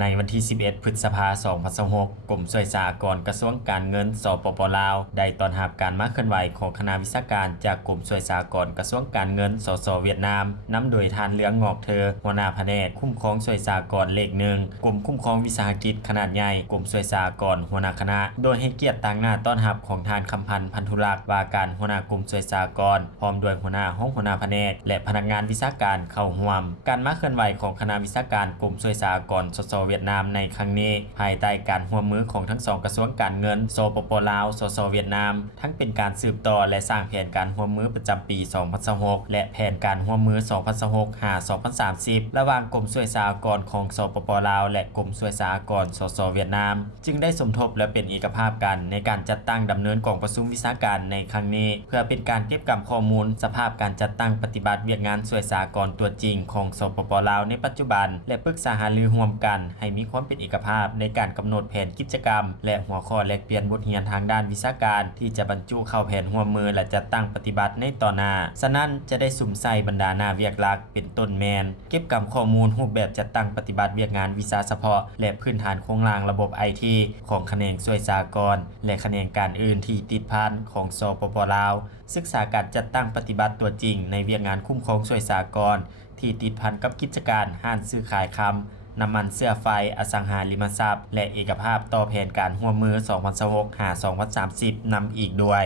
ในวันที่ 11 พฤษภาคม 2026 กรมช่วยสหกรณ์กระทรวงการเงิน สปป.ลาว ได้ต้อนรับการมาเคลื่อนไหวของคณะวิชาการจากกรมช่วยสหกรณ์กระทรวงการเงิน สส.เวียดนามนำโดยท่านเลืองงอกเธอ หัวหน้าแผนกคุ้มครองช่วยสหกรณ์เลขหนึ่งกรมคุ้มครองวิสาหกิจขนาดใหญ่กรมช่วยสหกรณ์หัวหน้าคณะ โดยให้เกียรติต่างหน้าต้อนรับของทานคำพันธ์พันธุรักษ์ว่าการหัวหน้ากรมช่วยสหกรณ์พร้อมด้วยหัวหน้าห้องหัวหน้าแผนกและพนักงานวิชาการเข้าร่วมการมาเคลื่อนไหวของคณะวิชาการกรมช่วยสหกรณ์ สส.เวียดนามในครั้งนี้ภายใต้การร่วมมือของทั้งสองกระทรวงการเงิน สปป.ลาว สส.เวียดนามทั้งเป็นการสืบต่อและสร้างแผนการร่วมมือประจำปี 2026 และแผนการร่วมมือ 2026-2030 ระหว่างกรมช่วยสหกรณ์ของสปป.ลาวและกรมช่วยสหกรณ์ สส.เวียดนามจึงได้สมทบและเป็นเอกภาพกันในการจัดตั้งดำเนินกองประชุมวิชาการในครั้งนี้เพื่อเป็นการเก็บเก็บข้อมูลสภาพการจัดตั้งปฏิบัติเวียกงานช่วยสหกรณ์ตัวจริงของสปป.ลาวในปัจจุบันและปรึกษาหารือร่วมกันให้มีความเป็นเอกภาพในการกำหนดแผนกิจกรรมและหัวข้อแลกเปลี่ยนบทเรียนทางด้านวิชาการที่จะบรรจุเข้าแผนร่วมมือและจัดตั้งปฏิบัติในต่อหน้าฉะนั้นจะได้สุ่มใส่บรรดาหน้าเวียกหลักเป็นต้นแมนเก็บกำข้อมูลรูปแบบจัดตั้งปฏิบัติเวียกงานวิชาเฉพาะและพื้นฐานโครงสร้างระบบ IT ของแขนงช่วยสหกรณ์และแขนงการอื่นที่ติดพันของสปป.ลาวศึกษาการจัดตั้งปฏิบัติตัวจริงในเวียกงานคุ้มครองช่วยสหกรณ์ที่ติดพันกับกิจการห้างซื้อขายคำน้ำมันเสื้อไฟอสังหาริมทรัพย์และเอกภาพต่อแผนการร่วมมือ 2026-2030 นำอีกด้วย